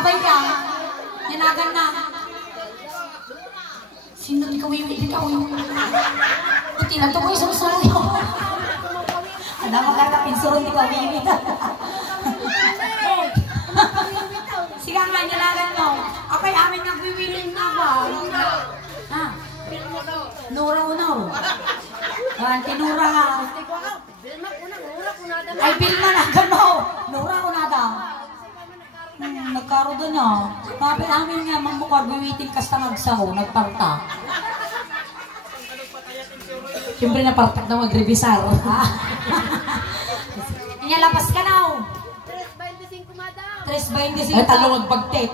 abay ka. Nanagan na. Sino di kawiwi ikaw? Puti na ito mo isang saryo. Ano magkakapin surong di kawiwi. Sige nga, nanagan mo. Apay amin nga wiwiling na ba? Ha? Nura Unor. Auntie Nura nga. Ay, Bilma na. Gano. Nura Unada. Nagkaro doon o. Papi amin nga mamukar, biwiting kasta nagsaho, nagparta. Siyempre napartak na magrevisar. Inyalapas ka na o. 3.25. Ay, talo magpagtet.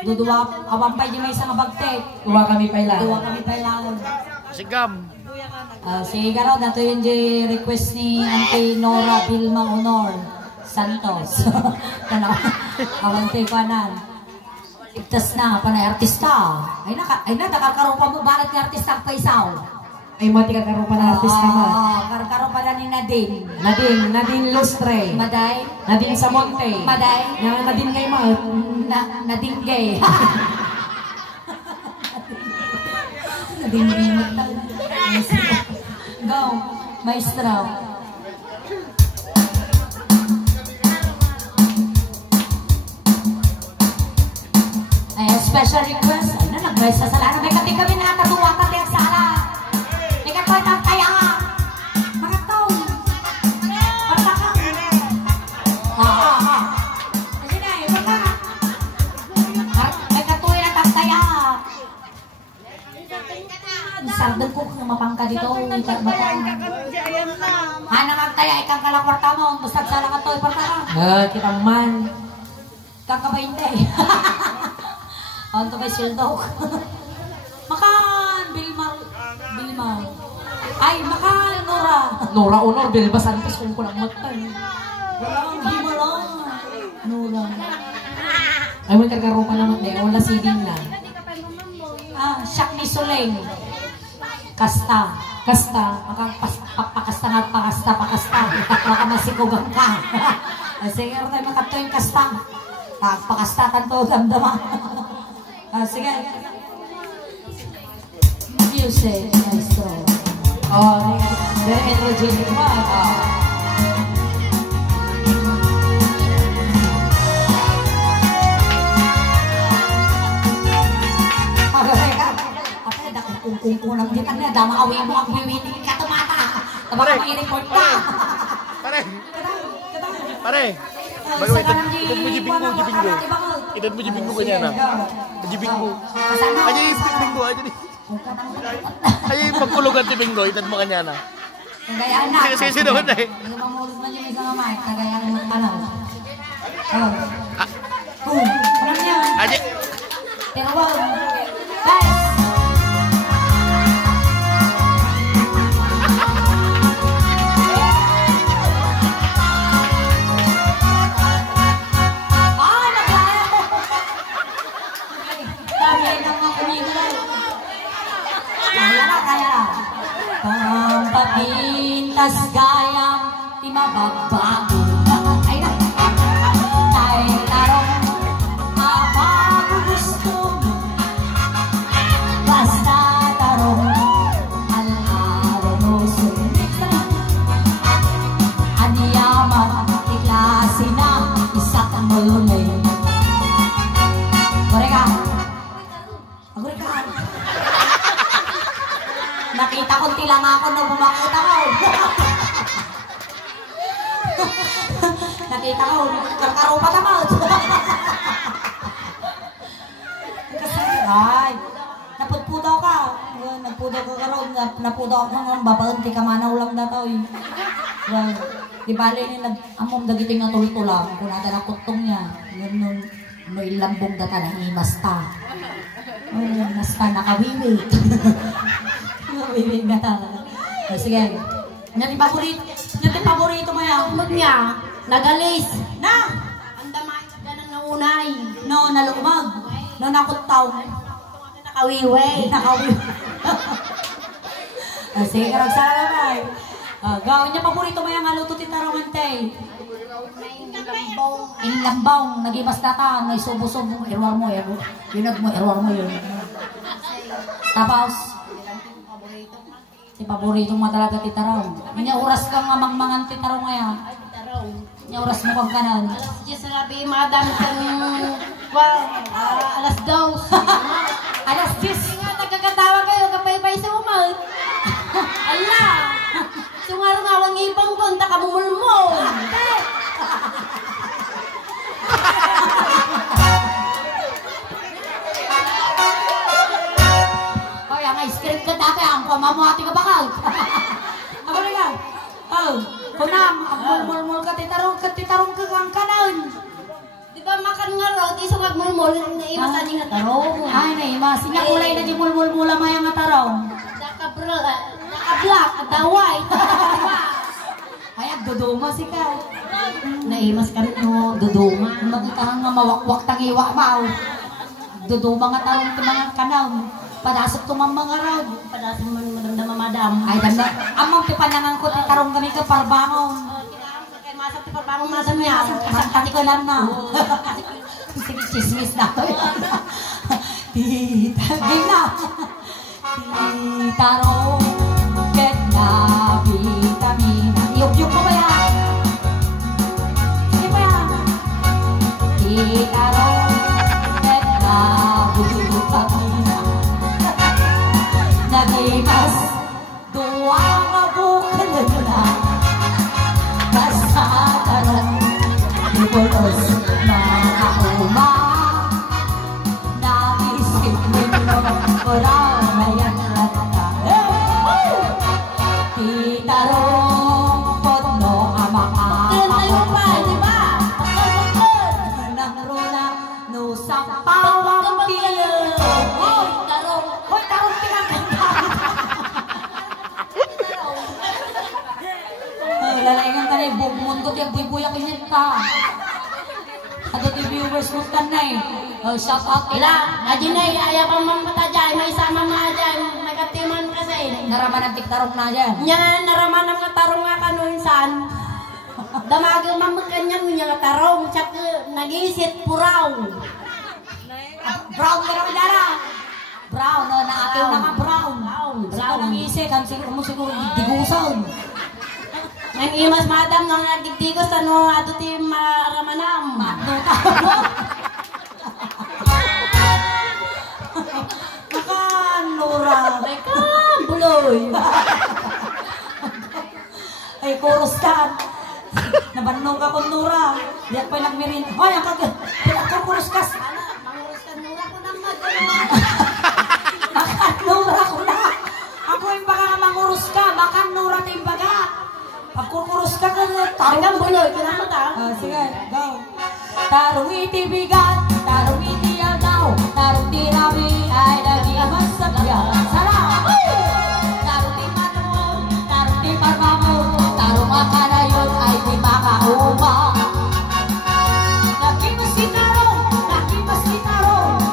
Duduwa, awang pa yung may isang bagtet. Duwa kami pailangan. Duwa kami pailangan. Sigam. Sige raw, nato yung request ni Auntie Nora Bilma Honor Santos. Awang tayo kanan. Igtas na, panay artista. Ay na, nakarkaroon pa mo, bakit ni artista ang paisaw? Ay mo, di kakaroon pa ng artista mo. Karkaroon pa na ni Nadine. Nadine Lustre. Maday. Nadine Samonte. Maday. Yang Nadine kay Mal. Nadine gay. Nadine gay. Go, maestro. Ay, special request. Ay na, nag-request sa sala. May kating kami nakatuwa ka din sa sala. May katoy ng kaya. Mga taon. Parta ka. Kasi na, yun ka. May katoy ng kaya. Sardal ko kung mapangka dito. Hanang ang taya, ikang kalakwarta mo. Bustag sa lang katoy, parta ka. Kita man. Ikang kabainte. Ano ba sildo? Makan, Bilma. Ay, makan, Nora. Nora Honor, Bilba Santos kung kulang matay. Walang himala. Nora. Ay mo, kakaroon pa naman din. Wala siding na. Siyak ni Soleng. Kasta. Pakasta nga, pakasta. Baka masikugang ka. Sige, tayo makato yung kasta. Pakasta tanto damdama. Sige. Music, maestro. Very energetic pa. Kung kita na, dama awin mo ang biwiting ka tumata. Tama ka i-report ka. Pare. Baru itu jibinggu. Idan mo jibinggu kanya na. Jibinggu. Aja jibinggu aja nih. Aja pagkulugan jibinggu, idan mo kanya na. Kagayaan na. Sige daw na. Yung mamulot man yung isang amay, kagayaan ng panaw. Alam niya. Aja. Pero wag. Guys. Pampapintas gayam di mabagbago. Ay na. Tay tarong apa gusto mo. Basta tarong alaro mo sumit. Aniyaman iklase na isang mulunay. Goreka. Goreka. Nakita ko tilang ako na bumakita ko. Nakita ko, karkaroon pa tamad. Kasi, ay, napudpudaw ka. Nagpudaw ka karoon, napudaw ka ng babaon, di ka manaw lang dataw. Di bali ni nag-amom dagiting na tultulang, kung nada na kutong niya. Ganun, no ilambong data na imasta. Imasta nakawiwi. Nakawiwi na. Sige. Yan yung paborito mo yan. Umag niya, nagalis. Na! Ang damay ka nang naunay. No, nalumag. No, nakutaw. Nakawiwi. Nakawiwi. Sige, karagsara naman. Gawin niya paborito mo yan, haluto titarungan tay. May lambaw Inlambang, nagimas data, may subo-subo, erwar mo, yunag mo, erwar mo yun. Tapos, si paborito mo talaga titarong. Inya oras kang amang-mangan titarong ngayon. Inya oras mo kang kanan. Alas 10 sabi, madam, alas 2. Alas 10. Nga, nagkakatawa kayo, kapay-pay sa umat. Ala! Sungar-ngawang ibang konta ka mumulmo. Ay, ang script ka dati, ang pamamuhati ka bakal. Ako na nga. Oh, kunam, ang mulmul ka titarong ka ang kanan. Di ba makan nga ro, di sungag mulmul, naimasan niya nga tarong. Ay, naimas. Sinya kulay na di mulmul-mula maya nga tarong. Naka-black, daway. Ay, agduduma si ka. Naimas kami no, duduma. Magitahan nga mawakwak tangiwa mau. Duduma nga tarong ti mga kanaw. Padasok tumang mga rod. Padasok man madam madam. Ay, danda. Amang ti panangan ko ti tarong kami ka parbangon. Kaya masak ti parbangon madam niya. Kasangkati ko lang na. Sige, chismis na to. Tita, gina. Titarong ket na vitamina. Iyok-yok mo ba yan? Sige ba yan? Titarong ket na vitamina. Nagimas duwa nga bukal na basta tarong ibulos mga uma. Naisip nito kurang mayan rata. Titarong potno Tayo pa, di ba? nang runa no sampawang pilo. Tarong. Hoy, tarong pinagkanta. Lalaingan ka na yung bugmon ko, tiyak bubuyak ininta. Ato ti viewers mo tanay. Shout out Ila, ajinay, ayaw pa mamatadjay, may isama mga dyan, may katiman kasi. naraman ang tiktarong na dyan. Nya naraman ng mga tarong nga kanuinsan. Damagang mamakanyan nga nga tarong, tsak nag-isit puraw. Brown ka naman dara. Brown, no, naataw na nga brown. Brown. Brown ang isip, ang siguro mo siguro digusan. Ang imas madam nang nagdigdigos ano ato ti maramanam. Nakanura. Buloy. Ay, kuros ka. Nabanong ka kong Nura. Diyak pa nagmirin. Hoy, ang kuros ka. Mangurus ka nura ko nang Makanura ko na. Ako yung baka nga mangurus ka. Makanura na yung baga. Pagkukurus ka ka na. Hanggang buloy, pinamata. Sige, go. Tarong iti bigat, tarong iti agaw, tarong ti rami ay nagimas sa biya. Sarap! Tarong ti matamon, tarong ti parmamon, tarong akalayon ay di makauma. Nagimas si tarong,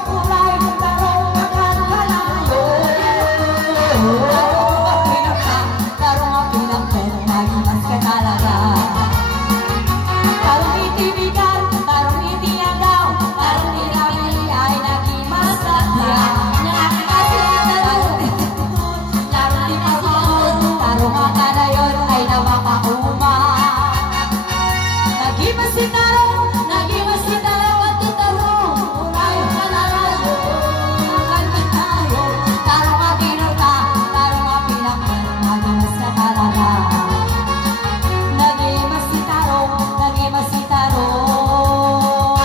kulay mo tarong akalayon. Tarong ang pinagpet, nagimas ka talaga. Tarong itibigan, tarong itiagaw, tarong irami ay nagimas sa biya. Tarong ipagmamon, tarong akalayon ay nawakakuma. Nagimas si tarong at tarong, unay kanalayo, kantin tayo. Tarong akinurta, tarong apinakit, nagimas ka talaga. Nagimas si tarong.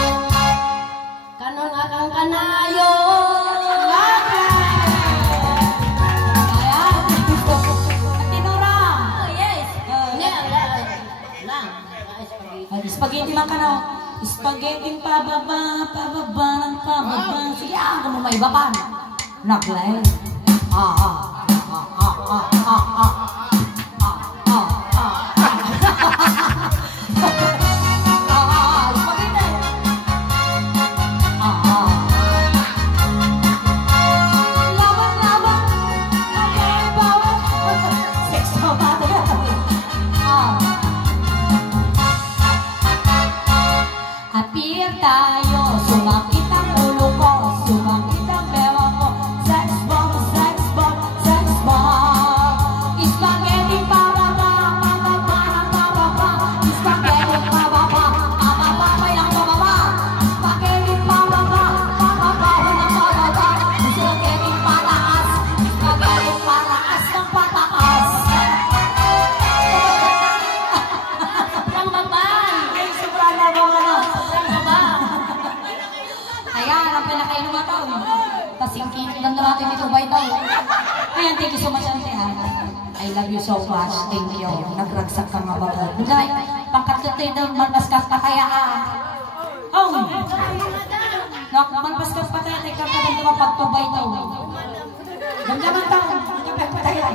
Kanon akang kanayo. Ayan. Tinura. Oh, yes. Lang. Spaghetti man ka na. Spaghetti pababa ng pababa. Sige, ano mo may bapan? Naglay. Spaghetti. Laban. Ay, bawal. Sex mo ba? tayo. Sumakit ang ulo ko, sumakit ang bewa ko. Sex bomb, sex bomb, sex bomb. Spaghetti pababa, pababa, pababa. Spaghetti pababa, pababa, walang pababa. Spaghetti pababa, pababa, walang pababa. Spaghetti pataas, spaghetti pataas ng pataas. Sobrang baba. Ay, sobrang labang ano. Sobrang baba. Ayan, ang pinakainuman daw. Tapos yung kinignan na natin dito ba ito? Ayan, thank you so much, Ante. I love you so much. Thank you. Nagragsak ka nga ba? Dahil, pangkatot na ito, malpaskas pa kaya ka. Oh! Malpaskas pa tayo, ikaw ka rin naman pagtubay daw. Damdaman daw, kapag patayan.